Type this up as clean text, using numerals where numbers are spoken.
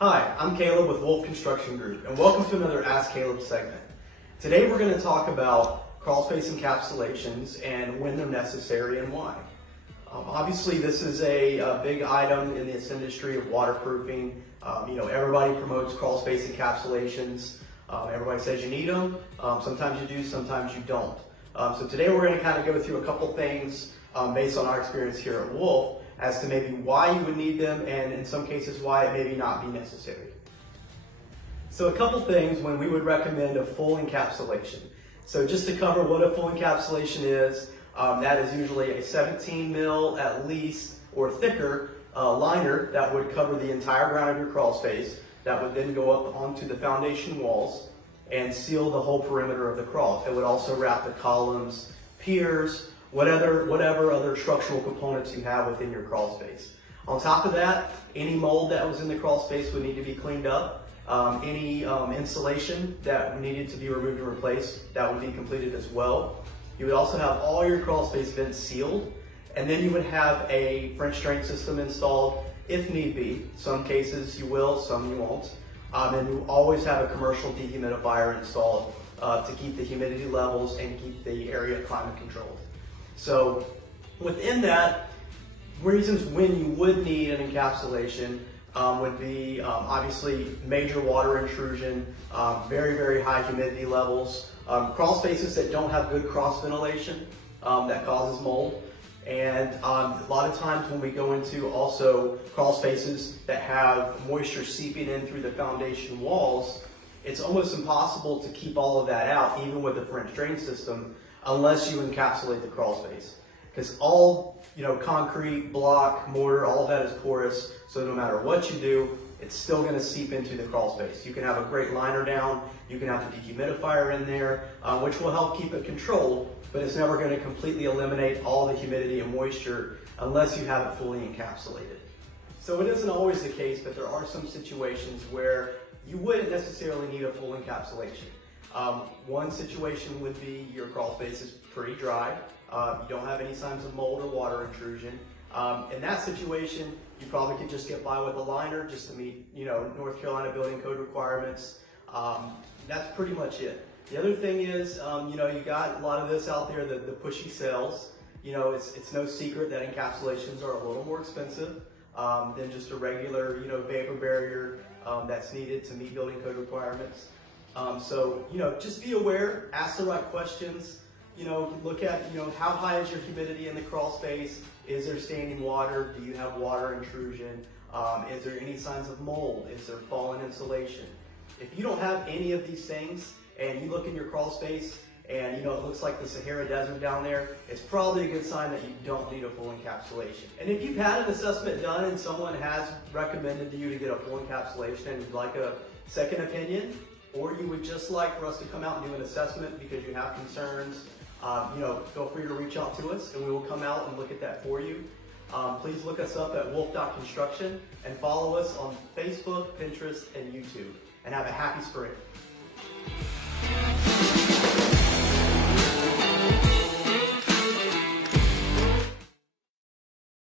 Hi, I'm Caleb with Wolf Construction Group, and welcome to another Ask Caleb segment. Today we're going to talk about crawl space encapsulations and when they're necessary and why. Obviously, this is a big item in this industry of waterproofing. Everybody promotes crawl space encapsulations. Everybody says you need them. Sometimes you do, sometimes you don't. So today we're going to kind of go through a couple things based on our experience here at Wolf as to maybe why you would need them and in some cases why it maybe not be necessary. So a couple things when we would recommend a full encapsulation. So just to cover what a full encapsulation is, that is usually a 17 mil at least or thicker liner that would cover the entire ground of your crawl space that would then go up onto the foundation walls and seal the whole perimeter of the crawl. It would also wrap the columns, piers, whatever other structural components you have within your crawl space. On top of that, any mold that was in the crawl space would need to be cleaned up. Any insulation that needed to be removed and replaced, that would be completed as well. You would also have all your crawl space vents sealed, and then you would have a French drain system installed if need be. Some cases you will, some you won't. And you always have a commercial dehumidifier installed to keep the humidity levels and keep the area climate controlled. So within that, reasons when you would need an encapsulation would be obviously major water intrusion, very high humidity levels, crawl spaces that don't have good cross ventilation that causes mold, and a lot of times when we go into also crawl spaces that have moisture seeping in through the foundation walls, it's almost impossible to keep all of that out even with a French drain system unless you encapsulate the crawl space. Because all concrete, block, mortar, all of that is porous, so no matter what you do, it's still going to seep into the crawl space. You can have a great liner down, you can have the dehumidifier in there, which will help keep it controlled, but it's never going to completely eliminate all the humidity and moisture unless you have it fully encapsulated. So it isn't always the case, but there are some situations where you wouldn't necessarily need a full encapsulation. One situation would be your crawl space is pretty dry. You don't have any signs of mold or water intrusion. In that situation, you probably could just get by with a liner just to meet, North Carolina building code requirements. That's pretty much it. The other thing is, you got a lot of this out there, the pushy cells. It's no secret that encapsulations are a little more expensive than just a regular, vapor barrier that's needed to meet building code requirements. So just be aware, ask the right questions. Look at, how high is your humidity in the crawl space? Is there standing water? Do you have water intrusion? Is there any signs of mold? Is there fallen insulation? If you don't have any of these things and you look in your crawl space and it looks like the Sahara Desert down there, it's probably a good sign that you don't need a full encapsulation. And if you've had an assessment done and someone has recommended to you to get a full encapsulation and you'd like a second opinion, or you would just like for us to come out and do an assessment because you have concerns, feel free to reach out to us and we will come out and look at that for you. Please look us up at wolf.construction and follow us on Facebook, Pinterest, and YouTube. And have a happy spring.